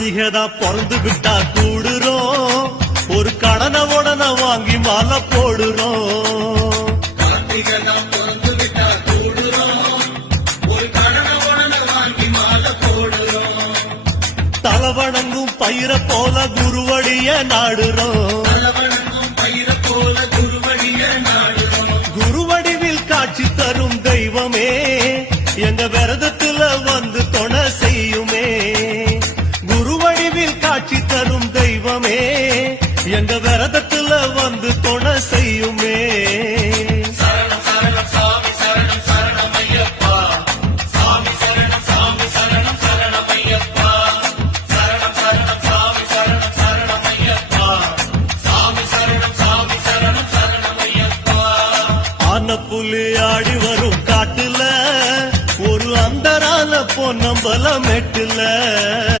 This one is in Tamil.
கார்த்திகதான் பிறந்து விட்டா கூடுறோம், ஒரு கடனை உடனே வாங்கி மாலை போடுறோம். கார்த்திகதான் பிறந்து விட்டா கூடுறோம், ஒரு கடனை உடனே வாங்கி மாலை போடுறோம். தலவணங்கும் பயிர போல குருவடிய நாடுறோம், தலவணங்கும் பயிர போல குருவடிய நாடுறோம். குருவடிவில் காட்சி தரும் தெய்வமே எங்க விரதத்துல வந்து துணை செய்யுமே. குருவடிவில் காட்சி தரும் தெய்வமே எங்க விரதத்துல வந்து துணை செய்யுமே. சரணம் சரணம் சாமி சரணம் சரணம் ஐயப்பா, சாமி சரணம் சாமி சரணம் சரணம் ஐயப்பா, சரணம் சரணம் சாமி சரணம் சரணம் ஐயப்பா, சாமி சரணம் சாமி சரணம் சரணம் ஐயப்பா. ஆன புலி ஆடி வரும் காட்டுல ஒரு அந்தரான பொன்னம்பல மெட்டுல